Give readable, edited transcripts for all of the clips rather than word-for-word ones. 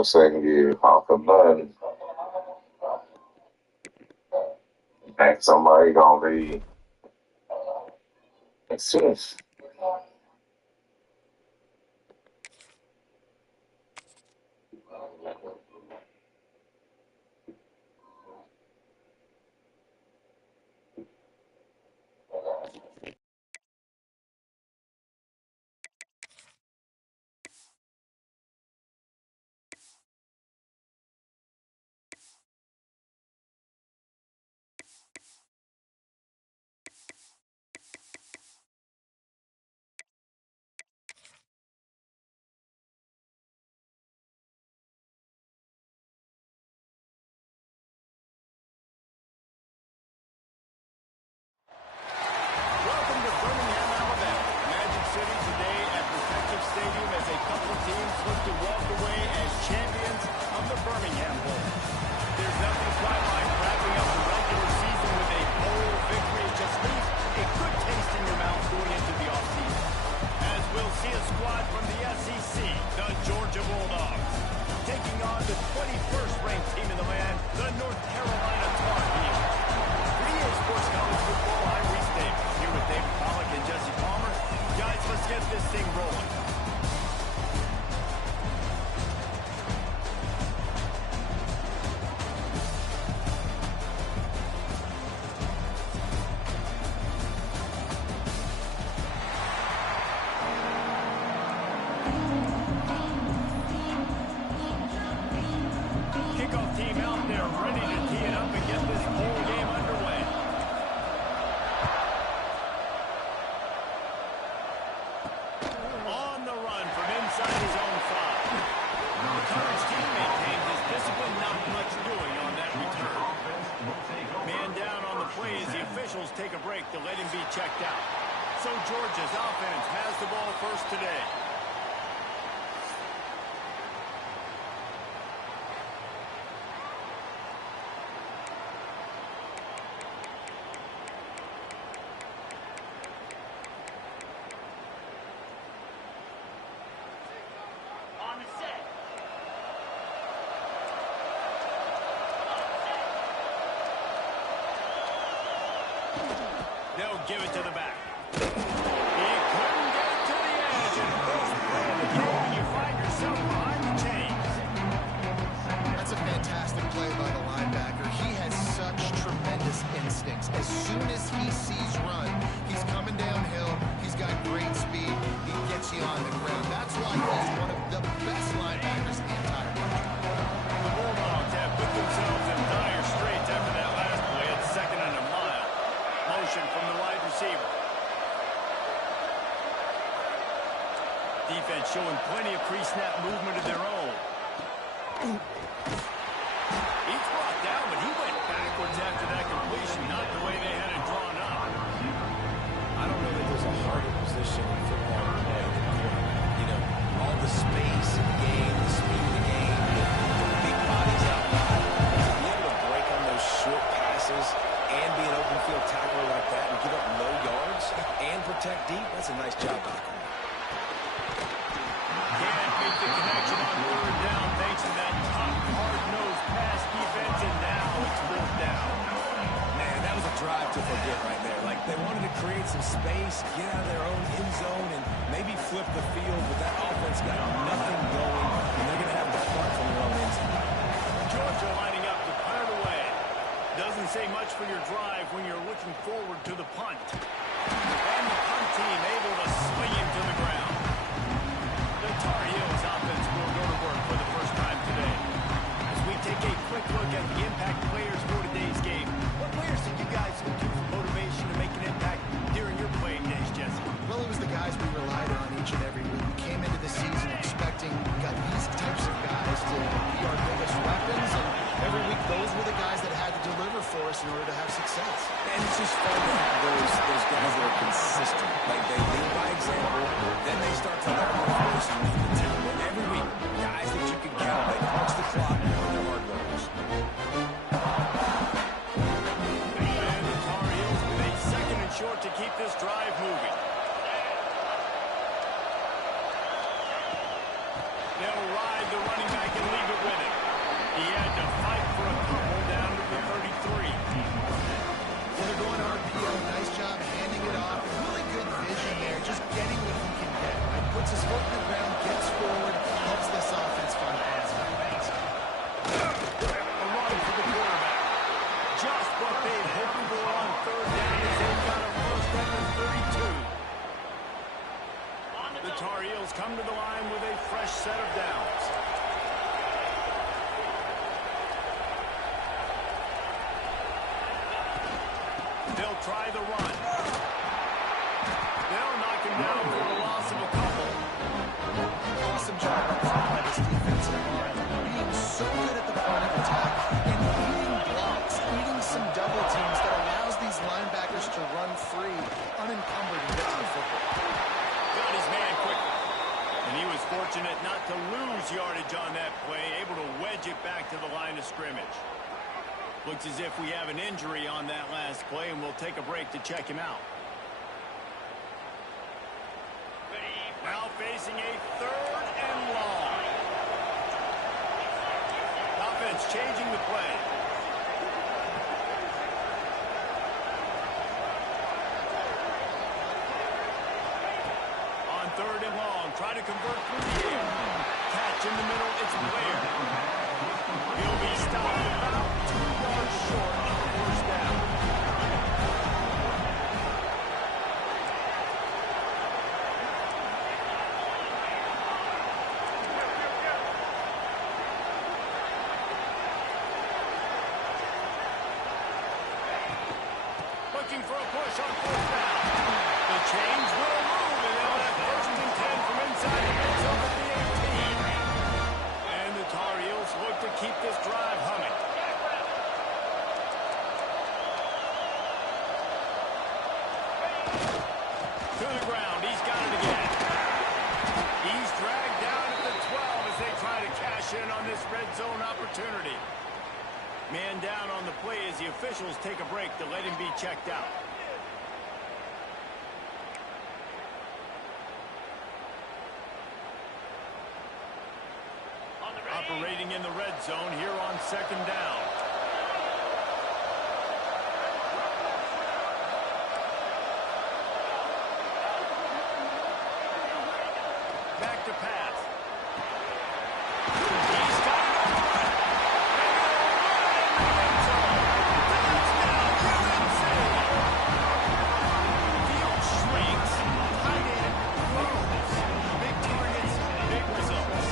no second year off the button. Think somebody gonna be assist. Welcome to Birmingham, Alabama. Magic City today at Betachec Stadium as a couple teams look to walk away as champions of the Birmingham Bowl. There's nothing quite like wrapping up the regular season with a bowl victory. It just leaves a good taste in your mouth going into the offseason. As we'll see a squad from the SEC, the Georgia Bulldogs, taking on the 21st ranked team in the land, the North Carolina Tar Heels. For EA Sports College Football, I'm Reese Davis, here with David Pollack and Jesse Palmer. Guys, let's get this thing rolling. Kickoff team out there ready to tee it up and get this bowl game underway. On the run from inside his own 5. The Courage team maintains his discipline, not much doing on that return. Man down on the play as the officials take a break to let him be checked out. So Georgia's offense has the ball first today. They'll give it to the back. He couldn't get it to the edge. And first play of the game, and you find yourself behind the chains. That's a fantastic play by the linebacker. He has such tremendous instincts. As soon as he sees run, he's coming downhill. He's got great speed. He gets you on the ground. That's why he's one of the best linebackers in the entire country. The Bulldogs have put themselves in dire straits after that last play at 2nd and a mile. Motion from the wide receiver. Defense showing plenty of pre-snap movement of their own. He's brought down, but he went backwards after that completion, not the way they had it drawn up. I don't know that there's a harder position in football to play than corner. You know, all the space in the game, the speed of the game, the big bodies out wide. To be able to break on those short passes and be an open field tackler like that and give up no yards and protect deep, that's a nice job by the corner. Can't make the connection on 3rd down thanks to that top hard-nosed pass defense, and now it's 4th down. Man, that was a drive to forget right there. Like, they wanted to create some space, get out of their own end zone, and maybe flip the field, but that offense got nothing going, and they're going to have to punt from their own end zone. Georgia lining up to punt it away. Doesn't say much for your drive when you're looking forward to the punt. And the punt team able to swing him to the ground. The Tar Heels offense will go to work for the first time today. As we take a quick look at the impact players for today's game, what players did you guys look to for motivation to make an impact during your playing days, Jesse? Well, it was the guys we relied on each and every week. We came into the season expecting these types of guys to be our biggest weapons, and every week those were the guys that had to deliver for us in order to have success. And it's just fun to have those guys that are consistent. Like, they lead by example, then they start to learn motivation with the team. But every week, guys that you can count, they punch the clock and they're hard workers. And the Tar Heels with a 2nd and short to keep this drive moving. They'll ride the running back and leave it foot in the ground, gets forward, helps this offense find pass. A run for the quarterback. Just what they'd hoped for on third down as they've got a first down and 32. The Tar Heels come to the line with a fresh set of downs. They'll try the run. They'll knock him down for a loss of a couple. Awesome job up front by this defensive line, being so good at the point of attack and eating blocks, eating some double teams that allows these linebackers to run free, unencumbered, and get to the football. Got his man quickly. And he was fortunate not to lose yardage on that play, able to wedge it back to the line of scrimmage. Looks as if we have an injury on that last play, and we'll take a break to check him out. Now facing a third and long. Offense changing the play. On third and long, try to convert through the air. Catch in the middle, it's Blair. He'll be stopped about 2 yards short of the first down. Looking for a push on fourth down. The change will move, and they'll have first and 10 from inside the red zone at the 18. And the Tar Heels look to keep this drive humming. To the ground, he's got it again. He's dragged down at the 12 as they try to cash in on this red zone opportunity. Man down on the play as the officials take a break to let him be checked out. Operating in the red zone here on second down. Back to pass. He's got it on. Touchdown, UNC. Field shrinks. Tight end grows. Big targets, big results.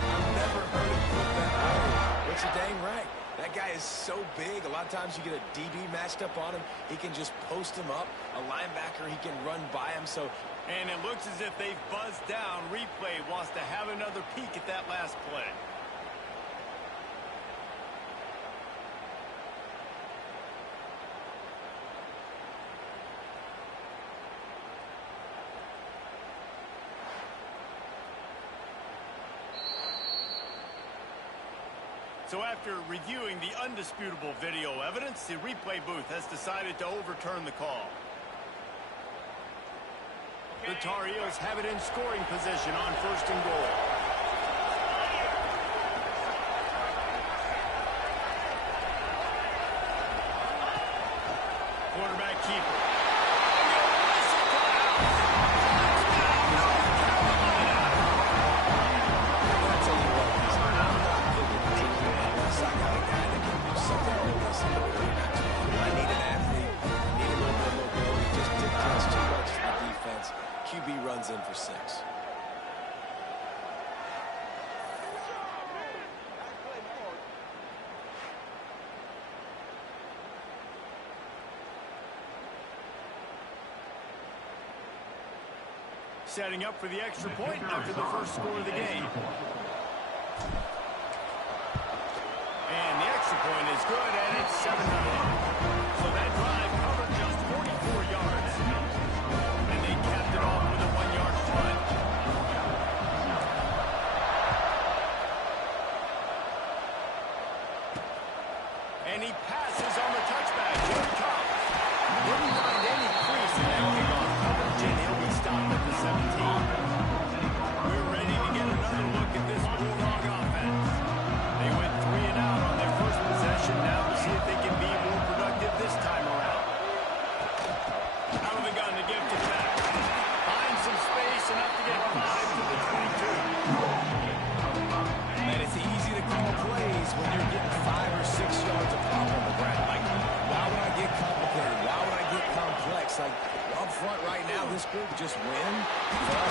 I've never heard it put that way. But you're dang right. That guy is so big. A lot of times you get a DB matched up on him. He can just post him up. A linebacker, he can run by him. So, And it looks as if they've buzzed down. Replay wants to have another peek at that last play. So after reviewing the undisputable video evidence, the replay booth has decided to overturn the call. The Tar Heels have it in scoring position on first and goal. Quarterback keeper. QB runs in for 6. Setting up for the extra point after the first score of the game. And the extra point is good, and it's 7-0. So that drive covered just 44 yards. And they capped it off with a 1-yard punt. And he passes on the touchback. Here he comes. Didn't find any crease in that kickoff coverage, and he'll be stopped at the 17. We're ready to get another look at this Bulldog offense. They went 3 and out on their first possession. Now to see if they can be more this group, just win, go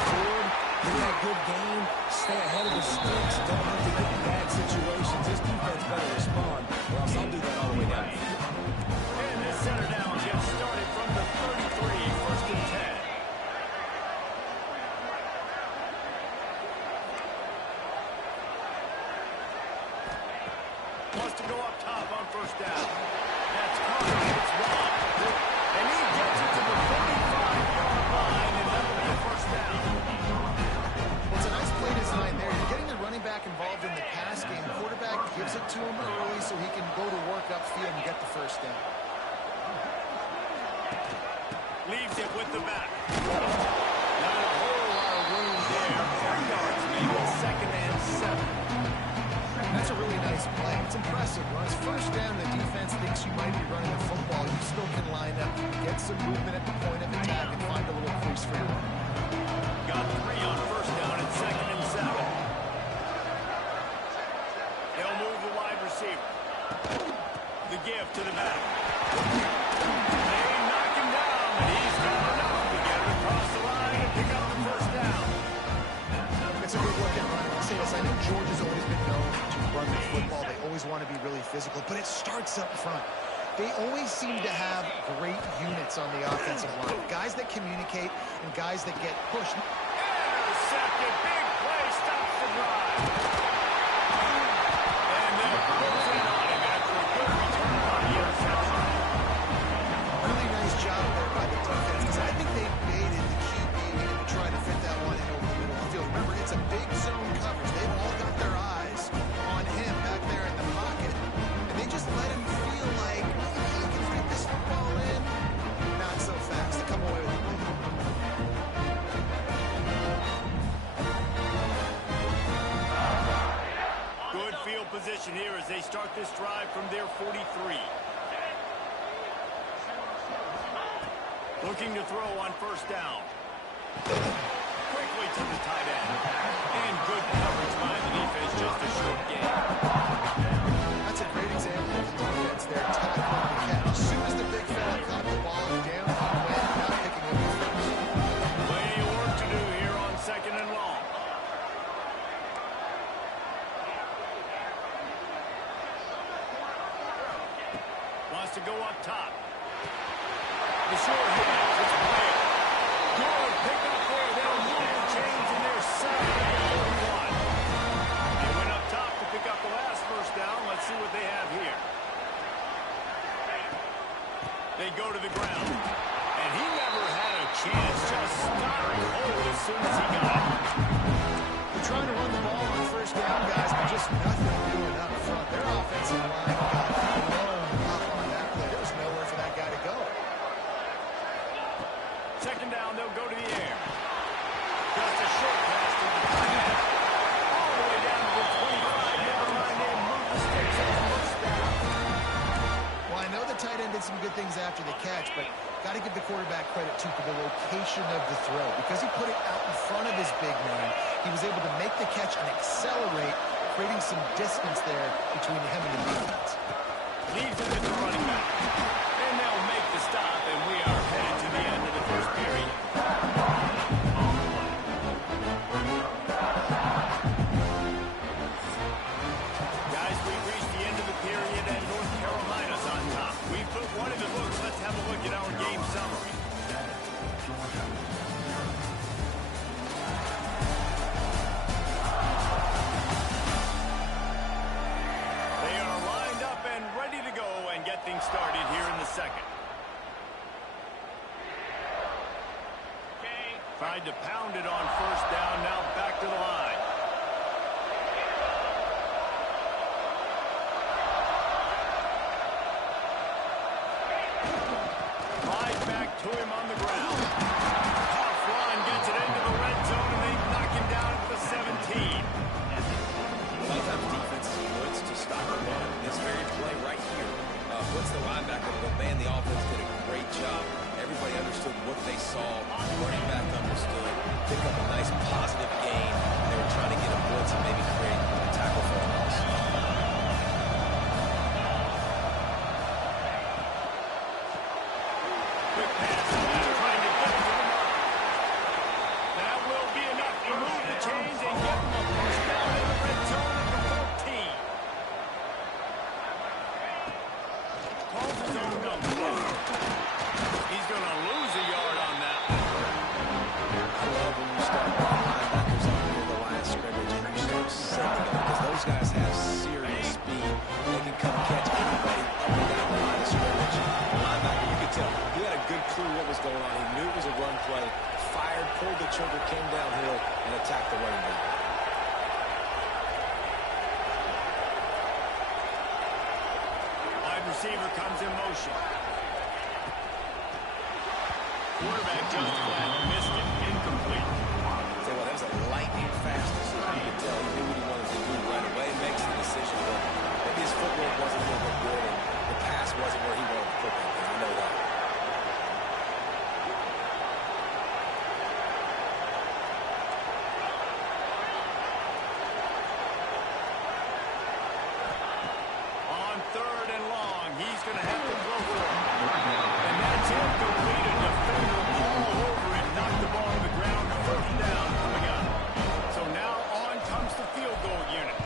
forward, play that good game, stay ahead of the sticks, don't have to get in bad situations. This defense better respond, or else I'll do that all the way down. And this center down gets started from the 33, first and 10. Wants to go up top on first down. That's caught. It's wrong. And he gets it to the 45-yard line, and that'll be a first down. Well, it's a nice play design there. You're getting the running back involved in the pass game. Quarterback gives it to him early so he can go to work upfield and get the first down. Leaves it with the back. Not a whole lot of room there. 10 yards, maybe. Second and 7. That's a really nice play. It's impressive. When it's first down, the defense thinks you might be running the football. You still can line up, get some movement at the point of attack, and find a little crease for your run. Got 3 on first down and second and 7. They'll move the wide receiver. The give to the back. They knock him down, but he's got enough to get it across the line and pick up the first down. It's a good looking run. I'll say this. I know Georgia's always been known to run the football. They always want to be really physical, but it starts up front. They always seem to have great units on the offensive line. Guys that communicate and guys that get pushed. Intercepted. Big play. Stops the drive. And they'll close in on him after a good return on the interception. Really nice job there by the defense, because I think they baited the QB to try to fit that one in over the middle of the field. Remember, it's a big zone coverage. They've all got their eyes on him back there in the pocket, and they just let him feel like he can fit this football in. Not so fast. They come away with the lead. Good field position here as they start this drive from their 43. Looking to throw on first down. Quickly to the tight end. And good coverage by the defense, just a short gain. That's a great example of the defense there, tackling the catch. As soon as the big fella caught the ball, down he went, not picking up the first. Plenty of work to do here on second and long. Wants to go up top. The short hands, it's played. Good pickup there. They'll move the chains in their side at the 41. They went up top to pick up the last first down. Let's see what they have here. They go to the ground. And he never had a chance. Just stopped cold as soon as he got it. They're trying to run the ball on first down, guys, but just nothing doing up front. Their offensive line got blown up on that play. There was nowhere for that guy to go. Second down, they'll go to the air. Just a short pass to the tight end. All the way down to the 25-yard line. They move the sticks on first down. Well, I know the tight end did some good things after the catch, but got to give the quarterback credit, too, for the location of the throw. Because he put it out in front of his big man, he was able to make the catch and accelerate, creating some distance there between him and the defense. Leaves it with the running back. And they'll make the stop, and we are headed to the end of the first period. Guys, we've reached the end of the period, and North Carolina's on top. We've put one in the books. Let's have a look at our game summary. They are lined up and ready to go and get things started here in the second. Tried to pound it on first down, now back to the line. Right back to him on the ground. Tough run, gets it into the red zone, and they knock him down at the 17. Sometimes defenses blitz to stop the run. This very play right here, blitz the linebacker, but man, the offense did a great job. Everybody understood what they saw. Running back understood. Pick up a nice positive gain. They were trying to get a blitz and maybe create a tackle for a loss. Quick pass. Trying to get it to the mark. trigger, came downhill, and attacked the running back. Wide receiver comes in motion. Quarterback just flat missed it. Incomplete. Say what, that was a lightning fast decision. You could tell he knew what he wanted to do right away. Makes the decision, but maybe his footwork wasn't a little bit good, and the pass wasn't where he wanted to put that thing. I know that. On 3rd and long, he's going to have to throw for it. And that's incomplete. A defender all over it. Knocked the ball on the ground. 1st down coming up. So now on comes the field goal unit.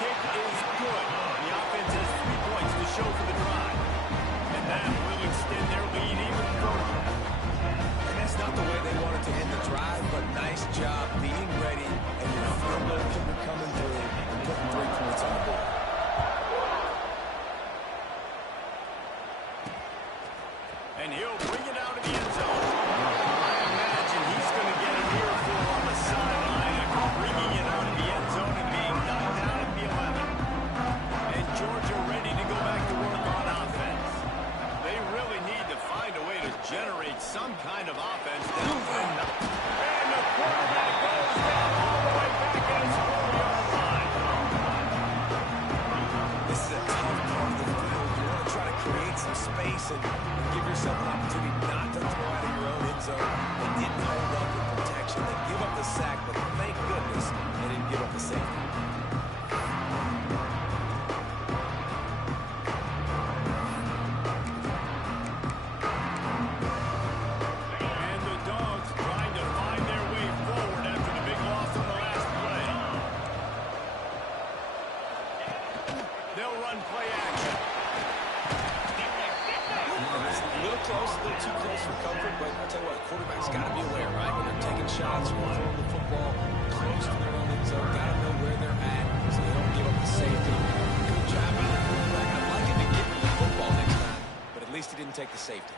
Kick is good. The offense has 3 points to show for the drive. And that will extend their lead even further. And that's not the way they wanted to end the drive, but nice job being ready and your field goal kicker coming through and putting 3 points on the board. And he'll bring it out of the end zone. I imagine he's going to get an earful on the sideline after bringing it out of the end zone and being knocked down at the 11. And Georgia ready to go back to work on offense. They really need to find a way to generate some kind of offense down for nothing. And the quarterback goes down all the way back at his 4-yard line. This is a tough part of the field. You want to try to create some space and give yourself an opportunity not to throw out of your own end zone. They didn't hold up with protection. They give up the sack, but thank goodness they didn't give up the safety. And the Dogs trying to find their way forward after the big loss on the last play. They'll run play action. It's a little close, a little too close for comfort, but I'll tell you what, a quarterback's got to be aware, right? When they're taking shots, when they're throwing the football close to their own end zone, got to know where they're at so they don't give up the safety. Good job by the quarterback. I'd like him to get rid of the football next time, but at least he didn't take the safety.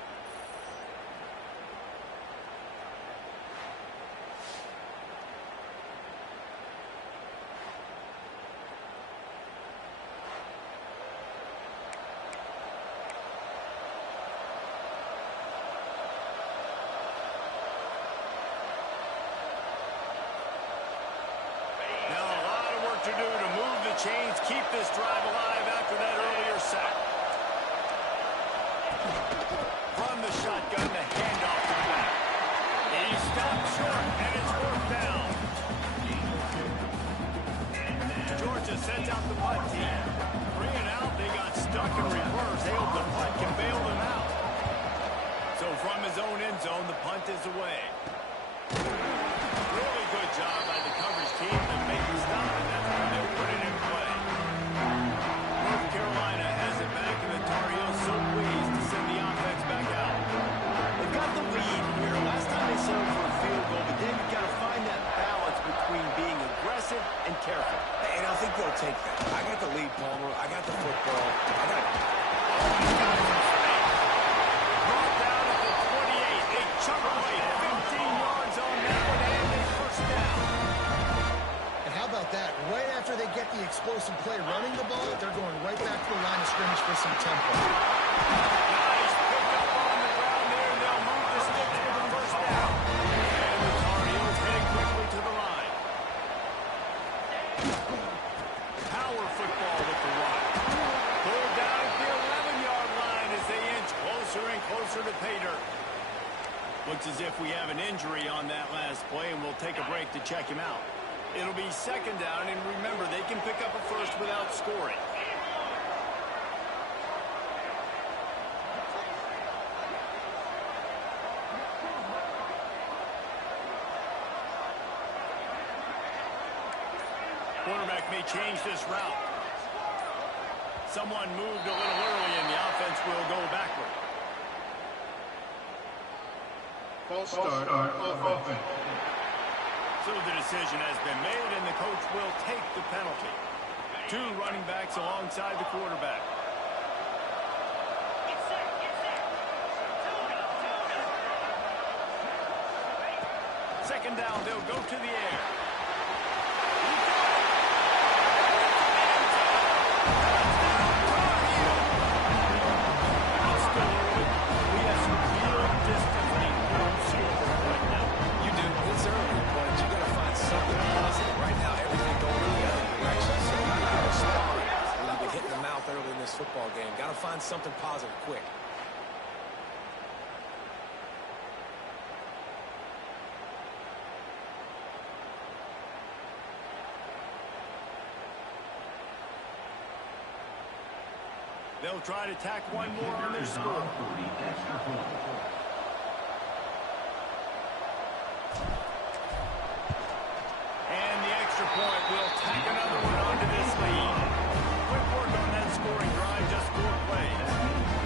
Now a lot of work to do to move the chains, keep this drive alive after that earlier sack. From the shotgun, the handoff to the back. He stopped short, and it's 4th down. Georgia sends out the punt team. Bring it out, they got stuck in reverse. They hope the punt can bail them out. So from his own end zone, the punt is away. Really good job by the coverage team to make the stop, and that's why they put it in play. North Carolina has it back, and the Tar Heels so pleased to send the offense back out. They've got the lead here. Last time they settled for a field goal, but then you've got to find that balance between being aggressive and careful. And I think they'll take that. I got the lead, Palmer. I got the football. I got it. Brought down at the 28. They chuck away 15 yards on that one, and a 1st down. And how about that? Right after they get the explosive play running the ball, they're going right back to the line of scrimmage for some tempo. Nice pick up on the ground there, and they'll move the sticks for the 1st down. And the Tar Heels heading quickly to the line. Power football with the run. Pulled down at the 11-yard line as they inch closer and closer to pay dirt. Looks as if we have an injury on that last play, and we'll take a break to check him out. It'll be 2nd down, and remember, they can pick up a first without scoring. Quarterback may change this route. Someone moved a little early, and the offense will go backward. False start on offense. So the decision has been made, and the coach will take the penalty. 2 running backs alongside the quarterback. Second down, they'll go to the air. It's still early. We have some real distance being put on the scoreboard right now. You do. It's early, but you got to find something positive. Right now, everything going in the other direction. So you got to respond. You've been hitting the mouth early in this football game. Got to find something positive quick. They'll try to tack one more on their score. And the extra point will tack another one onto this lead. Quick work on that scoring drive, just 4 plays.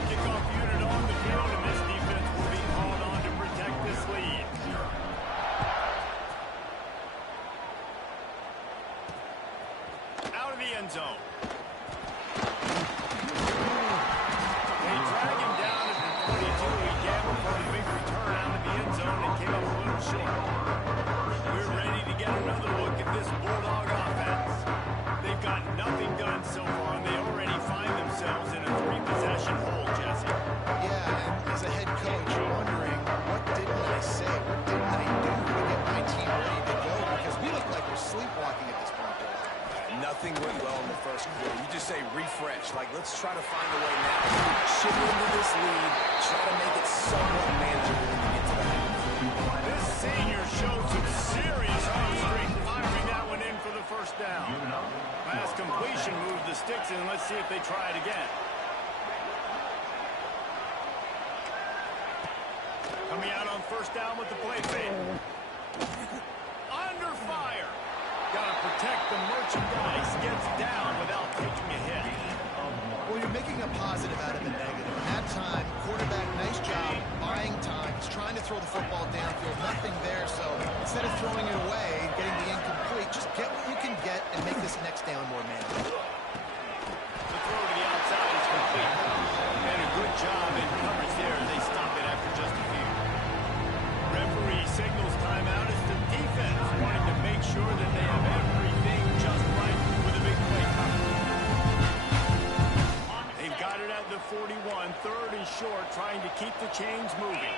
Kickoff unit on the field, and this defense will be called on to protect this lead. Out of the end zone. They drag him down at the 22. He gambled for the big return out of the end zone and came up a little short. We're ready to get another look at this Bulldog offense. They've got nothing done so far, and they already find themselves in a 3-possession hole, Jesse. Yeah, and as a head coach, you're wondering, what didn't I say? What didn't I do to get my team ready to go? Because we look like we're sleepwalking at this point, Bill. Nothing went well in the first quarter. You just say refresh. Like, let's try to find a way now to chip into this lead, try to make it somewhat manageable when you get to the half. This senior showed some serious arm strength, firing that one in for the first down. Pass completion moved the sticks in. Let's see if they try it again. Coming out on first down with the play fake. Under fire. Got to protect the merchandise. Gets down without taking a hit. Well, you're making a positive out of a negative. And that time, quarterback, nice job, buying time. He's trying to throw the football downfield. Nothing there, so instead of throwing it away and getting the incomplete, just get what you can get and make this next down more manageable. The throw to the outside is complete. And a good job in coverage there. They stop it after just a few. Referee signals timeout as the defense wanting to make sure that they have everything just right with a big play coming. They've got it at the 41, third and short, trying to keep the chains moving.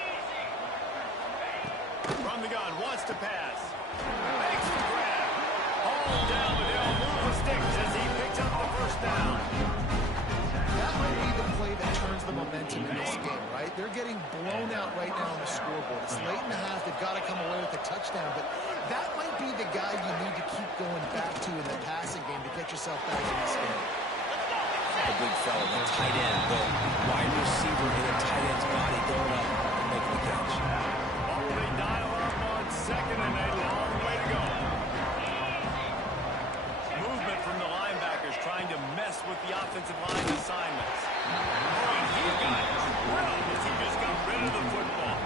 From the gun, wants to pass. Makes the grab. Hauled down, but they'll move the sticks as he picks up the first down. That might be the play that turns the momentum in this game, right? They're getting blown out right now on the scoreboard. It's late in the half. They've got to come away with a touchdown, but that might be the guy you need to keep going back to in the passing game to get yourself back in this game. A big fella, the tight end, the wide receiver in a tight end's body going up and making the catch. Oh, they dial up on second and a long way to go. Movement from the linebackers trying to mess with the offensive line assignments. Oh, and he got drilled as he just got rid of the football.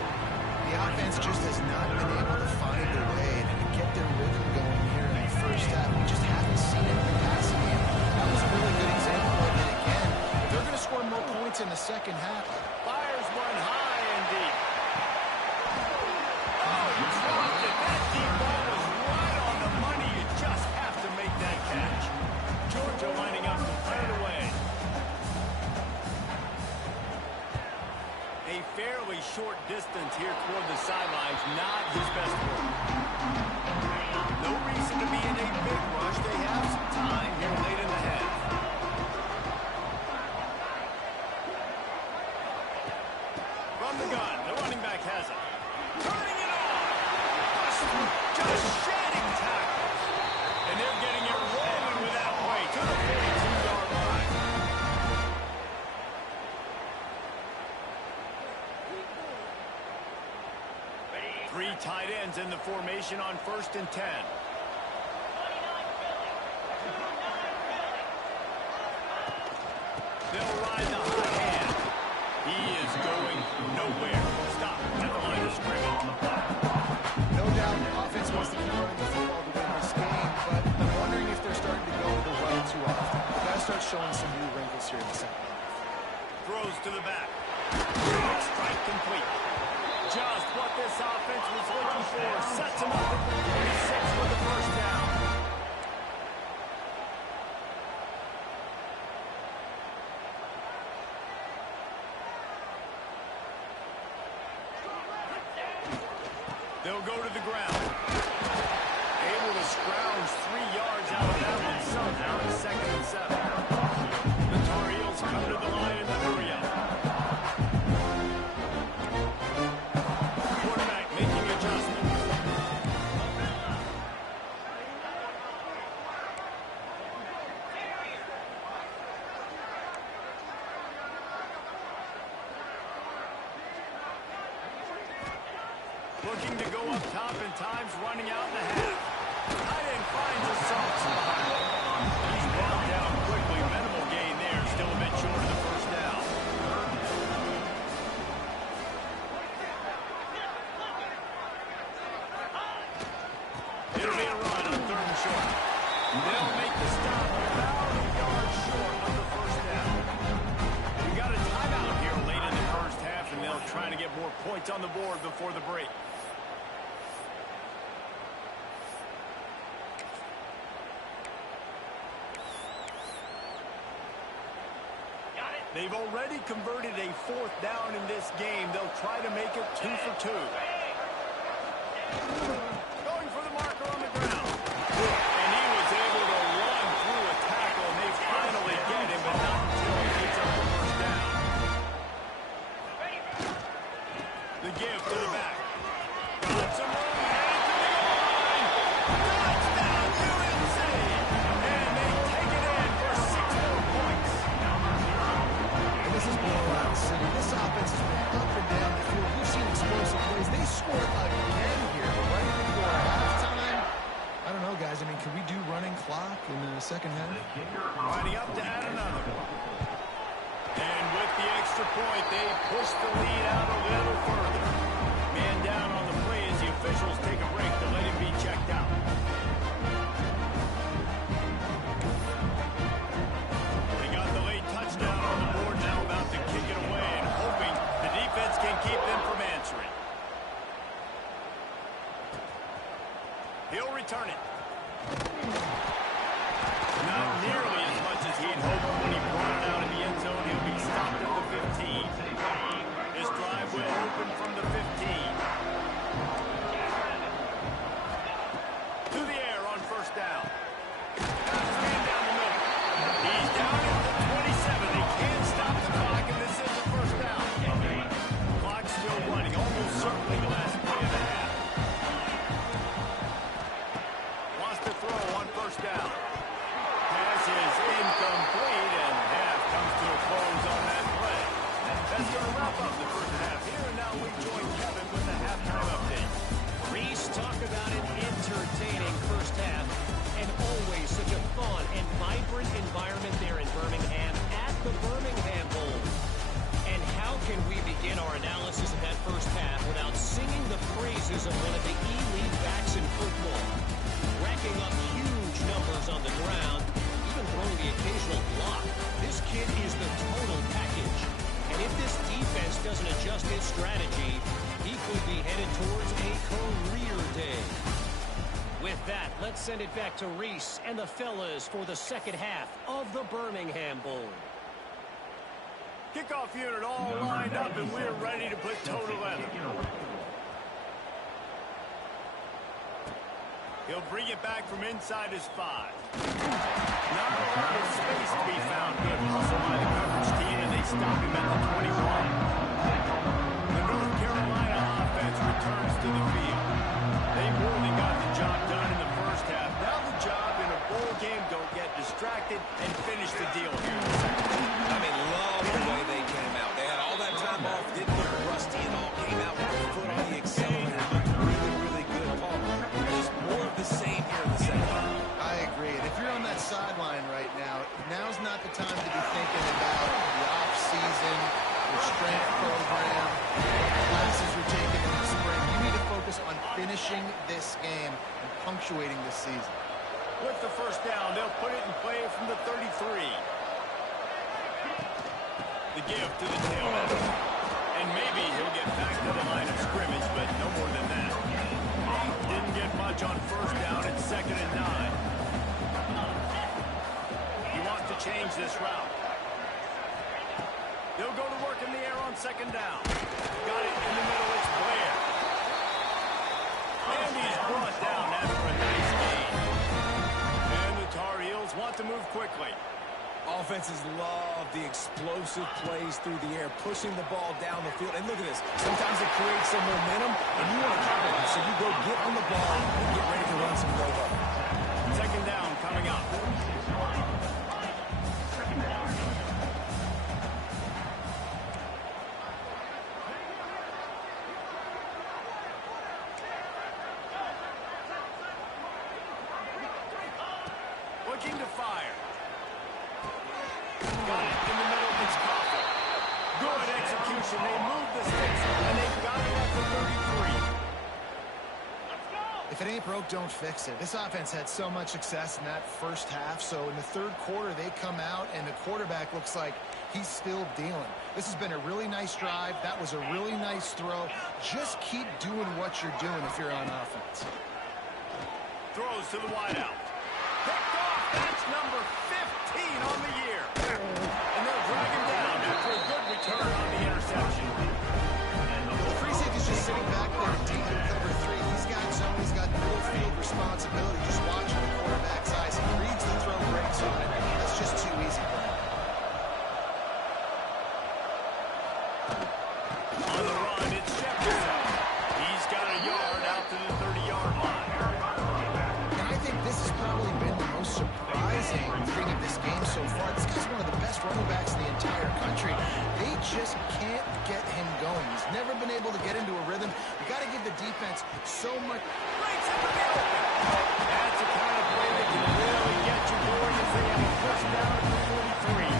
The offense just has not been able to find a way to get their rhythm going here in the first half. We just haven't seen it in the passing game. That was a really good example of it again. If they're going to score more points in the second half. Fires one high and deep. Oh, he dropped it. That deep ball was right on the money. You just have to make that catch. Georgia lining up to put it away. A fairly short distance here toward the sidelines. Not his best work. No reason to be in a big rush. They have some time here late in the half. From the gun, the running back has it. Turning it on. Just shedding tackles. And they're getting it rolling with that play to the 42-yard line. Three tight ends in the formation on 1st and 10. They'll ride the hot hand. He is going nowhere. Stop at the line of scrimmage. No doubt the offense wants to keep running the football to win this game, but I'm wondering if they're starting to go the well too often. They've got to start showing some new wrinkles here in the second half. Throws to the back. Strike complete. just what this offense was looking for. Sets him up at the 46 with the first down. They'll go to the ground. Able to scrounge 3 yards out of that one somehow in 2nd and 7. The Tar Heels come to the line in the hurry-up. Quarterback making adjustments. Looking to go up top, and time's running out in the half. Tight end finds a soft spot. He's brought down quickly. Minimal gain there. Still a bit short of the first down. It'll be a run on 3rd and short. They'll make the stop about a yard short of the first down. We got a timeout here late in the first half, and they'll try to get more points on the board before the break. They've already converted a 4th down in this game. They'll try to make it 2 for 2. Going for the marker on the ground. And he was able to run through a tackle, and they finally get him, but not until he gets up the first down. The give to the back. Got some room, headed to the line. Touchdown, UNC! And they take it in for 6 more points. This is blowout city. This offense has been up and down the field. We've seen explosive plays. They scored again here, right before halftime. I don't know, guys. I mean, can we do running clock in the second half? Lining up to add another. And with the extra point, they push the lead out a little further. Man down on the play as the officials take a break to let him be checked out. They got the late touchdown on the board, now about to kick it away and hoping the defense can keep them from answering. He'll return it. Not nearly as much as he'd hoped when he brought it out in the end zone. He'll be stopped at the 15. This drive will open from the 15. To the air on first down. Man down the middle. He's down at the 27. They can't stop the clock, and this is the first down. Clock's still running, almost certainly the last play of the half. Wants to throw on first down. Pass is incomplete, and half comes to a close on that play. That's going to wrap up the first half here, and now we join Kevin with the halftime update. Reese, talk about an entertaining first half, and always such a fun and vibrant environment there in Birmingham at the Birmingham Bowl. And how can we begin our analysis of that first half without singing the praises of one of the elite backs in football? Racking up huge numbers on the ground, even throwing the occasional block. This kid is the total package. And if this defense doesn't adjust its strategy, he could be headed towards a career day. With that, let's send it back to Reese and the fellas for the second half of the Birmingham Bowl. Kickoff unit all lined up, and we're ready to put total in. He'll bring it back from inside his 5. Not a lot of space to be found. Good hustle by the coverage team, and they stop him at the 21. The North Carolina offense returns to the field. They more than got the job done in the first half. Now the job in a bowl game, don't get distracted and finish the deal here in the second. I mean, love the way they came out. They had all that time off, didn't look rusty at all, came out with their foot on the accelerator. Looked really, really good, Paul. Just more of the same here in the second half. I agree. And if you're on that sideline right now, now's not the time to be thinking about the off-season, your strength program, classes you're taking in the spring. You need to focus on finishing this game and punctuating this season. With the first down, they'll put it in play from the 33. The give to the tailback. And maybe he'll get back to the line of scrimmage. He'll go to work in the air on second down. Got it in the middle. It's Blair. And he's brought down after a nice gain. And the Tar Heels want to move quickly. Offenses love the explosive plays through the air, pushing the ball down the field. And look at this. Sometimes it creates some momentum, and you want to capitalize. So you go get on the ball and get ready to run some go-go. Second down coming up. Looking to fire. Got it in the middle. It's Coffin. Good execution. They moved the sticks, and they got it at the 33. If it ain't broke, don't fix it. This offense had so much success in that first half, so in the third quarter, they come out, and the quarterback looks like he's still dealing. This has been a really nice drive. That was a really nice throw. Just keep doing what you're doing if you're on offense. Throws to the wideout. Picked off. That's number 15 on the year. And they'll drag him down after a good return on the interception. The free safety's just sitting back there deep in cover 3. He's got zone. He's got middle field responsibility. Just watching the quarterback's eyes. He reads the throw, breaks on it. That's just too easy for him. On the run, it's Jefferson. He's got a yard out to the 30-yard line. And I think this has probably been the most surprising thing of this game so far. This guy's one of the best running backs in the entire country. They just can't get him going. He's never been able to get into a rhythm. You got to give the defense so much. Breaks into the open. That's the kind of play that can really get you going as they have a first down at the 43.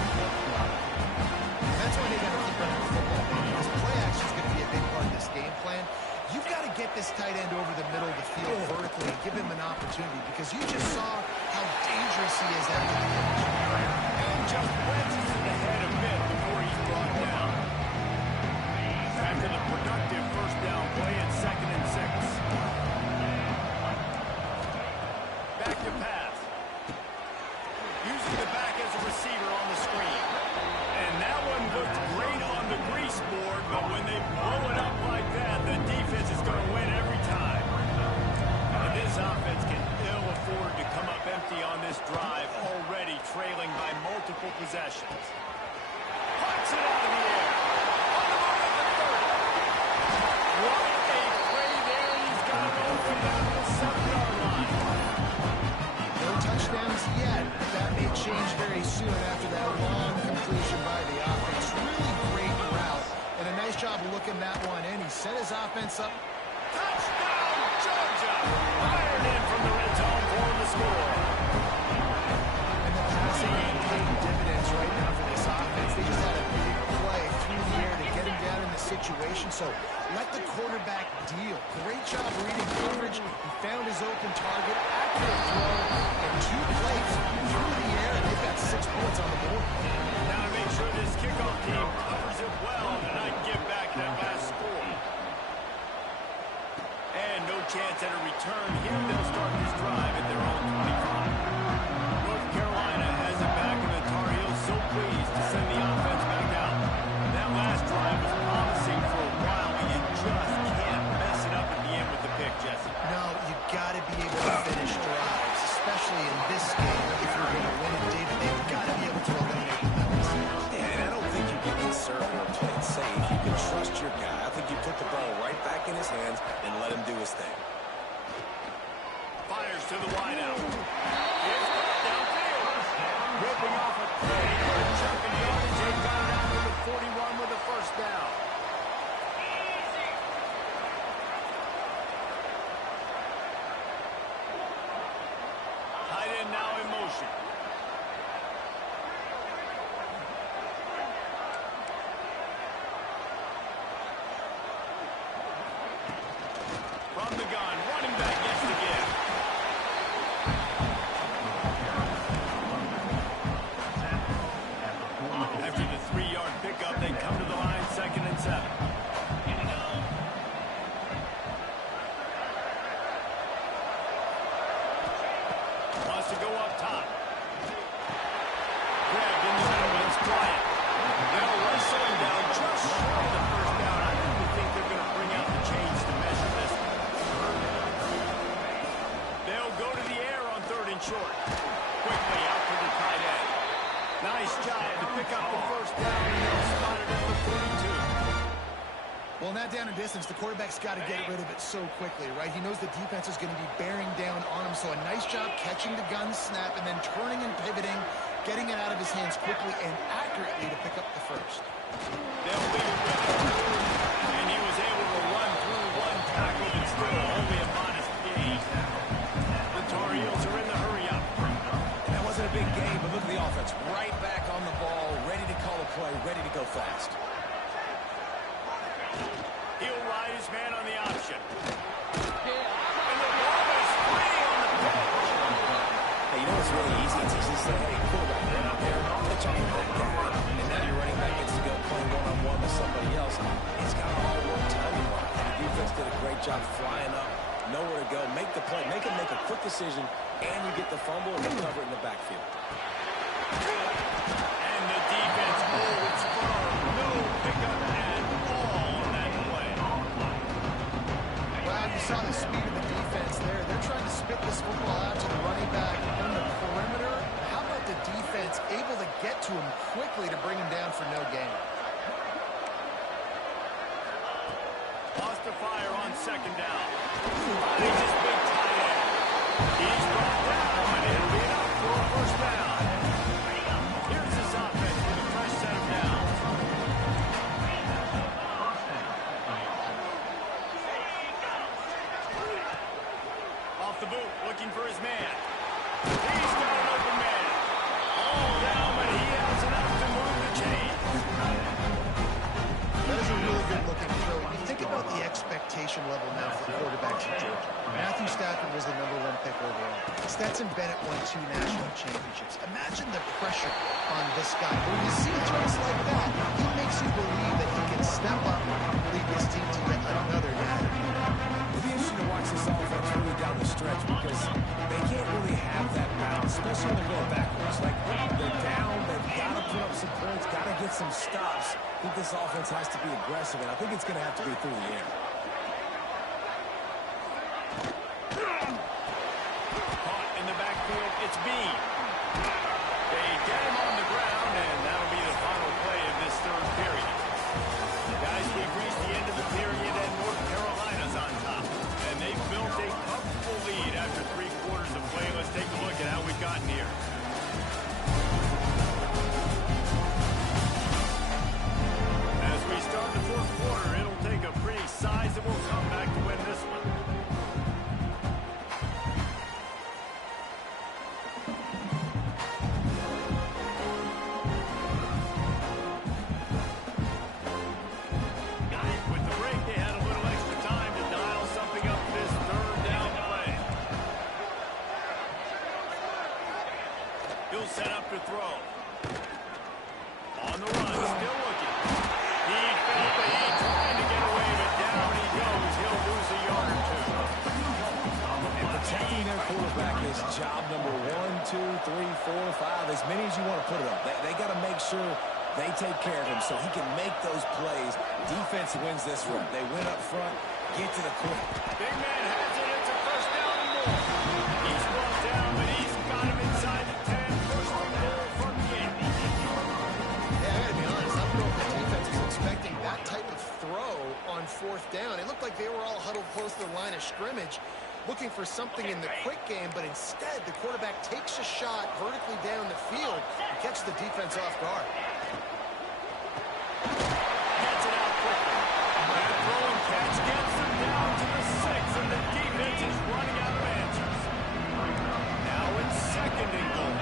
That's why they got to keep running the football. Because play action is going to be a big part of this game plan. You've got to get this tight end over the middle of the field vertically and give him an opportunity, because you just saw how dangerous he is after the catch. And just wedges it ahead a bit before he's brought down. After the productive first down play at 2nd and 6. Back to pass. Using the back as a receiver on the screen. And that one looked great on the grease board, but when they blow it up like that, the defense is going to win every time. And this offense can ill afford to come up empty on this drive, already trailing by multiple possessions. Puts it out of the air. On the move at the 30. What a play there. He's got it open down to the 7-yard line. No touchdowns yet. That may change very soon after that long completion by the offense. Really great route, and a nice job of looking that one in. He set his offense up. Touchdown, Georgia! Fired in from the red zone for the score. And the passing ain't paying dividends right now for this offense. They just had a big play through the air to get him down in the situation. So let the quarterback deal. Great job reading coverage. He found his open target, accurate throw, and 2 plays through the air, and they've got 6 points on the board. Now to make sure this kickoff team covers it well and not give back that last score. And no chance at a return here. They'll start this drive at their own 25. North Carolina has it back, and the Tar Heels so pleased to send the offense back out. That last drive was promising for a while, but you just can't mess it up at the end with the pick, Jesse. No, you got to be able to finish drives, especially in this game. If you're going to win it, David, they've got to be able to eliminate the penalties. Yeah, and I don't think you can conserve or play it safe. You can trust your guy. I think you put the ball right back in his hands and let him do his thing. Fires to the wideout. Here's ball downfield. Ripping off a pretty good chunk of yardage. They got it out to the 41 with a first down. Tight end now in motion. From the gun, running back gets the give. After the 3-yard pickup, they come to the line, 2nd and 7. Wants to go up top. Grabbed in the middle, and it's Bryant. They'll wrestle him that down and distance, the quarterback's got to get rid of it so quickly, right? He knows the defense is going to be bearing down on him, so a nice job catching the gun snap and then turning and pivoting, getting it out of his hands quickly and accurately to pick up the first. They'll leave it with him. And he was able to run through one tackle instead of only a modest gain. The Tar Heels are in the hurry-up. That wasn't a big game, but look at the offense. Right back on the ball, ready to call a play, ready to go fast. He'll ride his man on the option. And the ball is free on the pitch. Hey, you know what's really easy? It's easy to say, hey, quarterback, run out there, pitch off that guy. And now your running back gets to go play one-on-one with somebody else. It's got to all work timing-wise. The defense did a great job flying up, nowhere to go. Make the play, make a quick decision, and you get the fumble and recover it in the backfield. And the defense holds firm. No pickup at all on that play. Wow, you saw the speed of the defense there. They're trying to spit this football out to the running back on the perimeter. How about the defense able to get to him quickly to bring him down for no gain? Lost to fire on second down. He's just big tight end. He's brought down, and it'll be enough for a first down. Here's his offense with a fresh set of downs. Off the boot, looking for his man. He's got an open man. All down, but he has enough to move the chains. That is a really good-looking throw. When you think about the expectation level now for quarterbacks in Georgia, Matthew Stafford was the #1 pick overall. Stetson Bennett won 2 national championships. Imagine the pressure on this guy. When you see throws like that, he makes you believe that he can step up and lead this team to yet another national. It'll be interesting to watch this offense really down the stretch because they can't really have that balance, especially when they're going backwards. Like, they're down, they've got to put up some points, got to get some stops. I think this offense has to be aggressive, and I think it's going to have to be through the air. Caught in the backfield, it's Bean. They get him on the ground, and that'll be the final play of this third period. Guys, we've reached the end of the period, and North Carolina's on top. And they've built a comfortable lead after 3 quarters of play. Let's take a look at how we've gotten here. As we start the 4th quarter, it'll take a pretty sizable comeback to win this one. With the break, they had a little extra time to dial something up this 3rd down play. He'll set up to throw. On the run, still looking. He felt the heat trying to get away, but down he goes. He'll lose a yard or 2. And protecting their quarterback is job number 1, 2, 3, 4, 5, as many as you want to put it up. They got to make sure they take care of him so he can make those plays. Defense wins this run. They win up front, get to the quick. Big man has it. It's a first down and more. He's brought down, but he's got him inside the 10. First and goal from him. Yeah, I gotta be honest, I don't know if the defense was expecting that type of throw on 4th down. It looked like they were all huddled close to the line of scrimmage, looking for something in the quick game, but instead the quarterback takes a shot vertically down the field and catches the defense off guard. Gets it out quickly. That throw and catch gets them down to the 6, and the defense is running out of answers. Now it's 2nd and goal.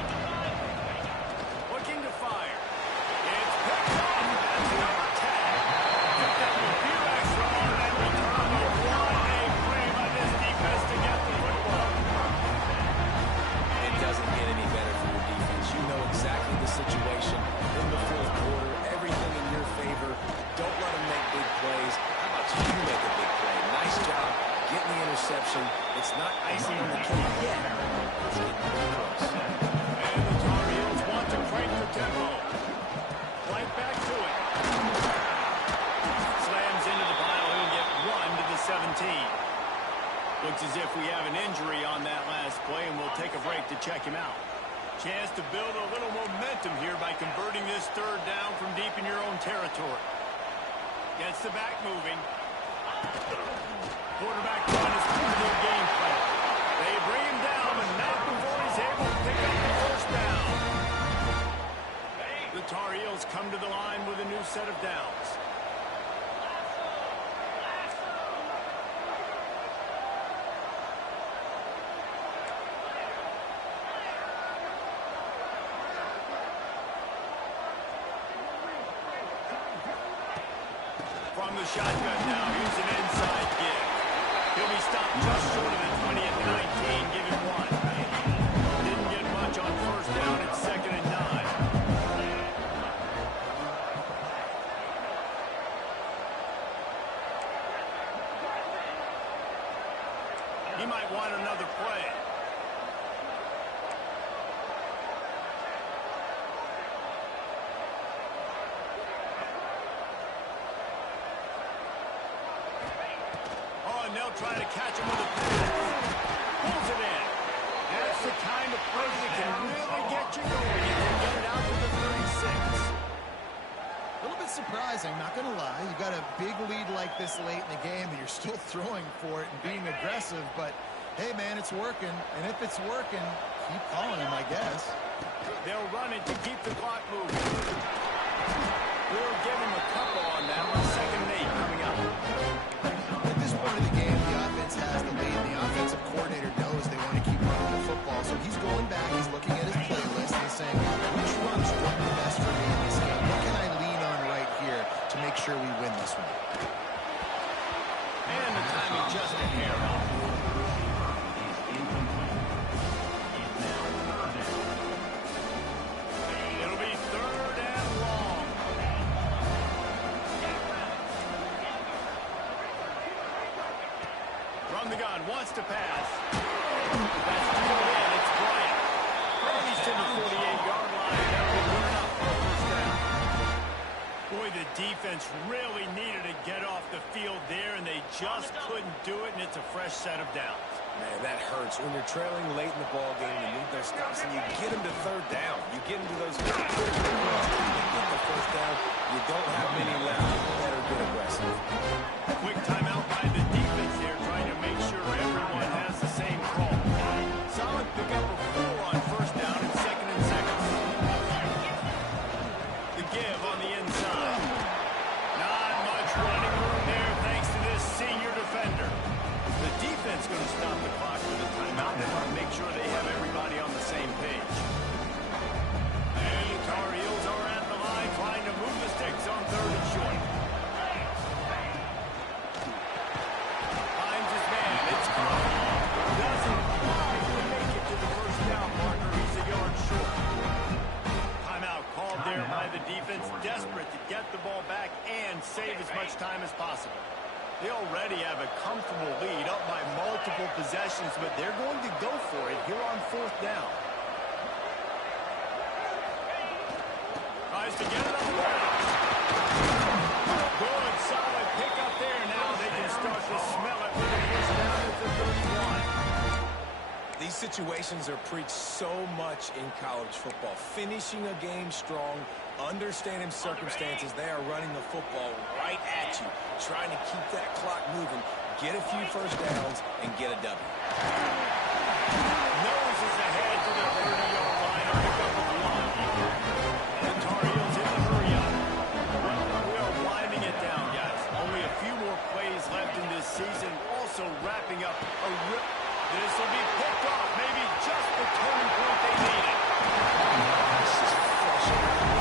Looking to fire. It's picked off. That's another tag. Picked up a few extra on that return, but what a play by this defense to get the football. It doesn't get any better for your defense. You know exactly the situation in the 4th quarter. Everything in your favor. Don't let them make big plays. How about you make a big play? Nice job getting the interception. It's not icing on the cake yet. It's getting pretty close. And the Tar Heels want to crank the tempo. Right back to it. Slams into the pile. He'll get 1 to the 17. Looks as if we have an injury on that last play, and we'll take a break to check him out. Chance to build a little momentum here by converting this 3rd down from deep in your own territory. Gets the back moving. Quarterback run is part of their game plan. They bring him down, but not before he's able to pick up the first down. The Tar Heels come to the line with a new set of downs. From the shotgun now, here's an inside give. He'll be stopped just short of the 20 at the 19, give him one. Didn't get much on first down, it's 2nd and 9. He might want another play. And they'll try to catch him with a pass. Pulls it in. That's the kind of play that can really get you going if you get it out to the 36. A little bit surprising, not going to lie. You got a big lead like this late in the game, and you're still throwing for it and being aggressive. But, hey, man, it's working. And if it's working, keep calling him, I guess. They'll run it to keep the clock moving. We'll give him a couple on that one. 2nd and 8 coming up. At this point of the game, the offense has the lead. The offensive coordinator knows they want to keep running the football. So he's going back, he's looking at his playlist, and he's saying, which runs work the best for me in this game? What can I lean on right here to make sure we win this one? And the timing just a hair off. It'll be 3rd and long. From the gun, wants to pass. That's drilled in, it's Bryant. He's to the 48-yard line. That'll be good enough for a first down. Boy, the defense really needed to get off the field there, and they just couldn't do it, and it's a fresh set of downs. Man, that hurts. When you're trailing late in the ball game, you need those stops, and you get them to 3rd down. You get into those critical points. You get the first down. You don't have many left. You better get aggressive. Quick timeout by the defense here, trying to make sure everyone has the same call. Solid pickup of 4 on first down and 2nd and 2nd. The give on the inside. Not much running room there thanks to this senior defender. The defense going to stop the clock with a timeout. They want to make sure they have everybody on the same page. And the Tar Heels are at the line trying to move the sticks on 3rd and short. Finds his man. It's caught. Doesn't quite make it to the first down marker. He's a yard short. Timeout called there by the defense, desperate to get the ball back and save as much time as possible. They already have a comfortable lead up by multiple possessions, but they're going to go for it here on 4th down. Tries to get it on the ground. Good, solid pickup there. Now they can start to smell it with a first down at the 31. These situations are preached so much in college football. Finishing a game strong, understanding circumstances. They are running the football right at you, trying to keep that clock moving, get a few first downs, and get a W. Noses ahead to the 30-yard line. A pickup of 1. The Tar Heels in the hurry up. Well, we are winding it down, guys. Only a few more plays left in this season. Also wrapping up a rip. This will be picked off. Maybe just the turning point they needed. This is frustrating.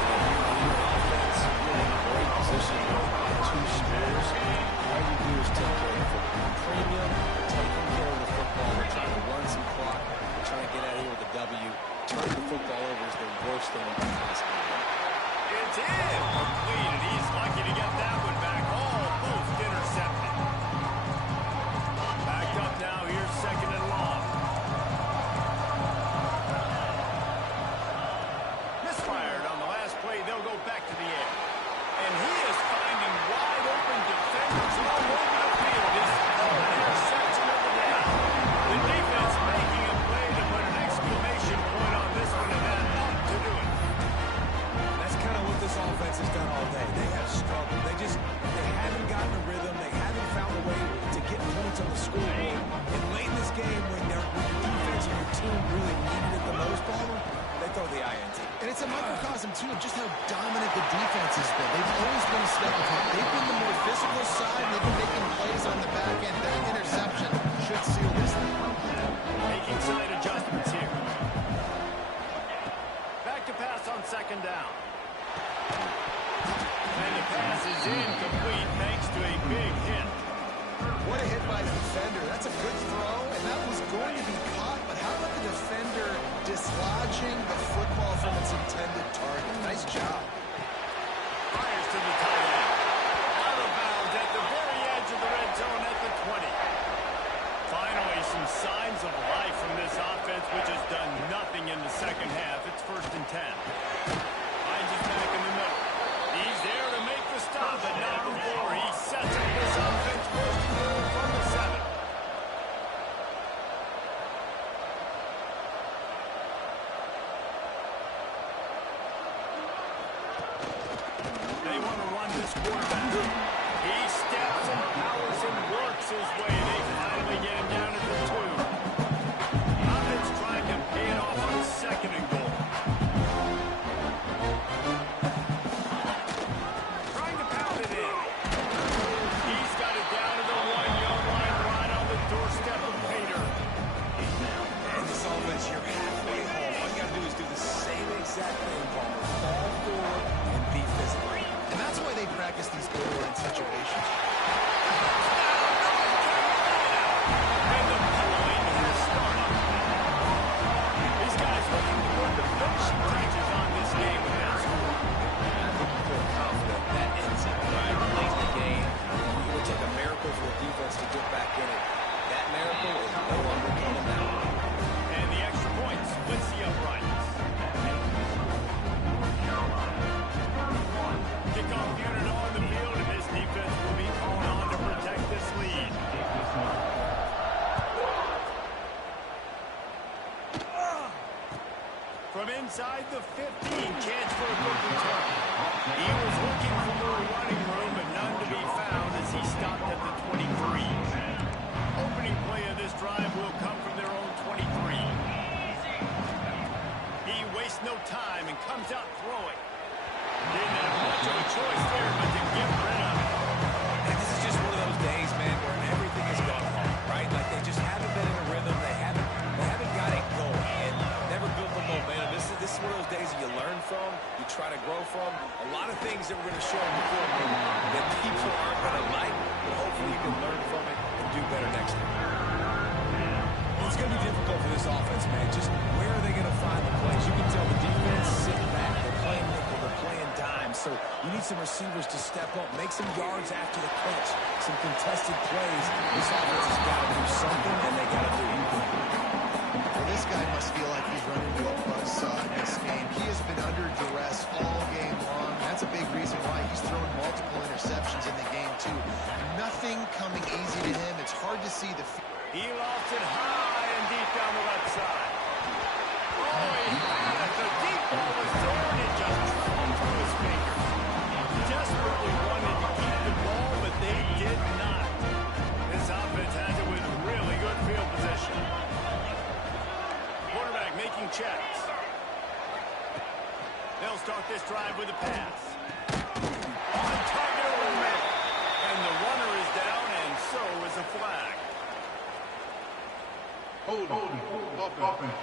Offense, you're in a great position with 2 scores. All you do is take care of the football. Premium, taking care of the football. We're trying to run some clock. We're trying to get out of here with a W. Turning the football over is the worst thing we can possibly do. It's in. Completed. He's lucky to get that one back. Almost intercepted. Backed up now. Here's 2nd and long. Misfired on the last play. They'll go back to the air. And he is finding wide open defenders all over the field. His third interception of the day. The defense making a play to put an exclamation point on this one, and that ought to do it. That's kind of what this offense has done all day. They have struggled. They haven't gotten a rhythm. They haven't found a way too, of just how dominant the defense has been. They've always been a step ahead. They've been the more physical side, and they've been making plays on the back end. That interception should seal this thing. Making side adjustments here. Back to pass on second down. And the pass is incomplete thanks to a big hit. What a hit by the defender. That's a good throw, and that was going to be caught. But how about the defender dislodging the football from its intended target? Nice job. Fires to the tight end. Out of bounds at the very edge of the red zone at the 20. Finally, some signs of life from this offense, which has done nothing in the second half. It's 1st and 10. Finds his back in the middle. He's there to make the stop, but not before he sets up this offense 1st and goal from the 7. They want to run this quarterback. He steps and powers and works his way. They finally get him down at the 2. Offense trying to pay it off on 2nd and goal. Trying to pound it in. He's got it down to the 1-yard line right on the doorstep of Pater. And this offense, you're halfway home. All you got to do is do the same exact thing, Palmer. Fall forward and be physical. And that's why they practice these goal-line situations. And the penalty has started. These guys looking to put the finishing touches on this game with that score. You feel confident that ends it, right? Late in the game, it would take a miracle for the defense to get back in it. That miracle is no longer coming now. And the extra point splits the uprights. Kickoff unit on the field, and this defense will be called on to protect this lead. From inside the 15, chance for a quick return. He was looking for more running room, but none to be found as he stopped at the 23. Opening play of this drive will come from their own 23. He wastes no time and comes out throwing. Didn't have much of a choice there, but to get rid of it. And this is just one of those days, man, where everything has gone wrong, right? Like they just haven't been in a rhythm. They haven't got it going and never built the momentum. This is one of those days that you learn from, you try to grow from. A lot of things that we're going to show before that people aren't going to like, but hopefully you can learn from it and do better next time. It's going to be difficult for this offense, man. Just where are they going to find the plays? You can tell the defense sitting back. They're playing nickel. They're playing dime. So you need some receivers to step up, make some yards after the catch, some contested plays. This offense has got to do something, and they got to do it. Well, this guy must feel like he's run into a buzzsaw in this game. He has been under duress all game long. That's a big reason why he's thrown multiple interceptions in the game, too. Nothing coming easy to him. It's hard to see the field. He lost it high and deep down the left side. Oh, he had it. The deep ball was there, and it just dropped through his fingers. Desperately wanted to keep the ball, but they did not. This offense has it with really good field position. Quarterback making checks. They'll start this drive with a pass. On target over the middle. And the runner is down, and so is a flag. Hold offense.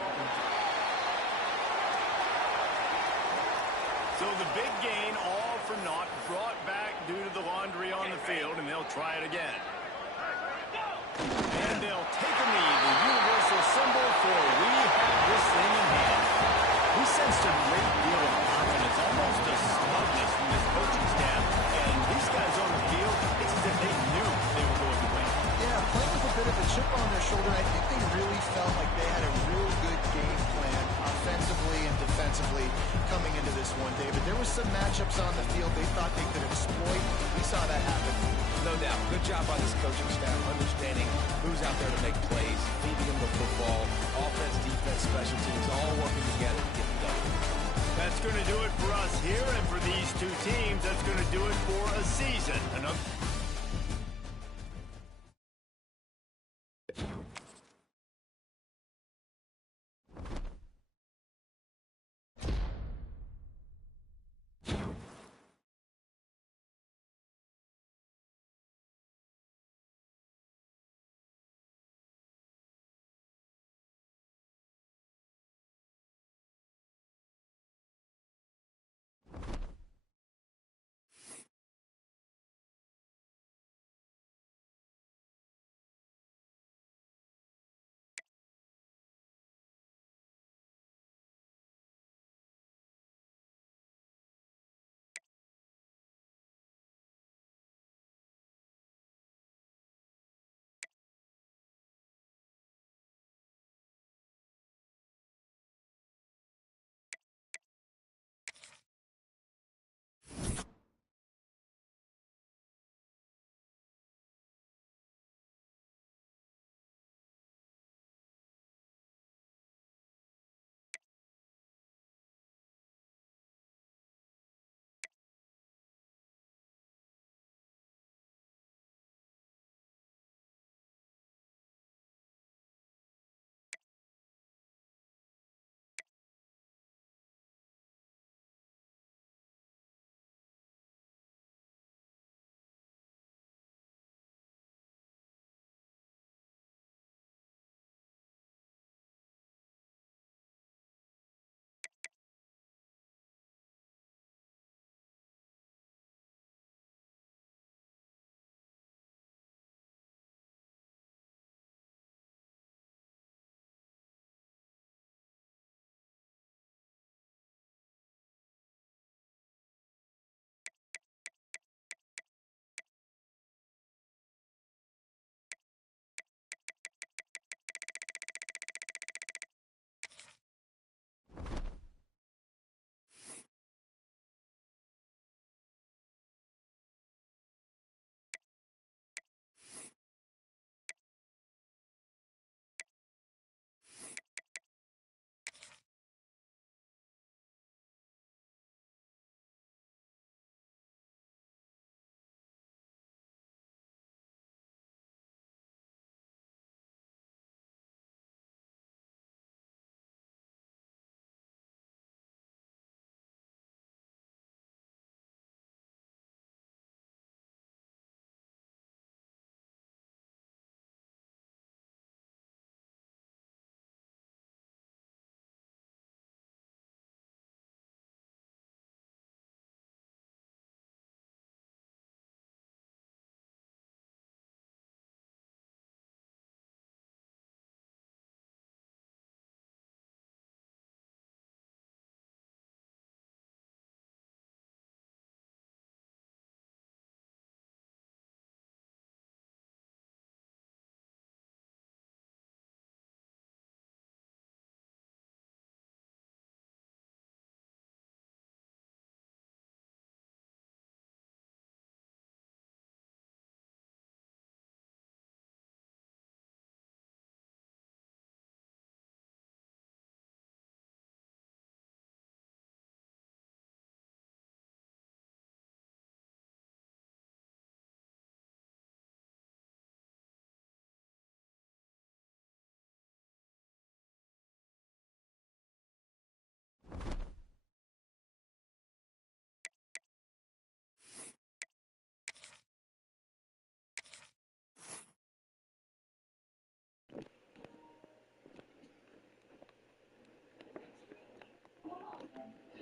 So the big gain, all for naught, brought back due to the laundry on the field, and they'll try it again. And they'll take a knee, the universal symbol for we have this thing in hand. We sensed a great deal of confidence, almost a smugness from this coaching staff, and these guys on the field, it's as if they knew they were going to win. Yeah, playing with a bit of a chip on their shoulder. I think they really felt like they had a real good game plan offensively and defensively coming into this one, David. There were some matchups on the field they thought they could exploit. We saw that happen. No doubt. Good job by this coaching staff understanding who's out there to make plays, feeding them the football, offense, defense, special teams, all working together to get it done. That's going to do it for us here, and for these two teams, that's going to do it for a season.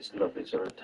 just love each other.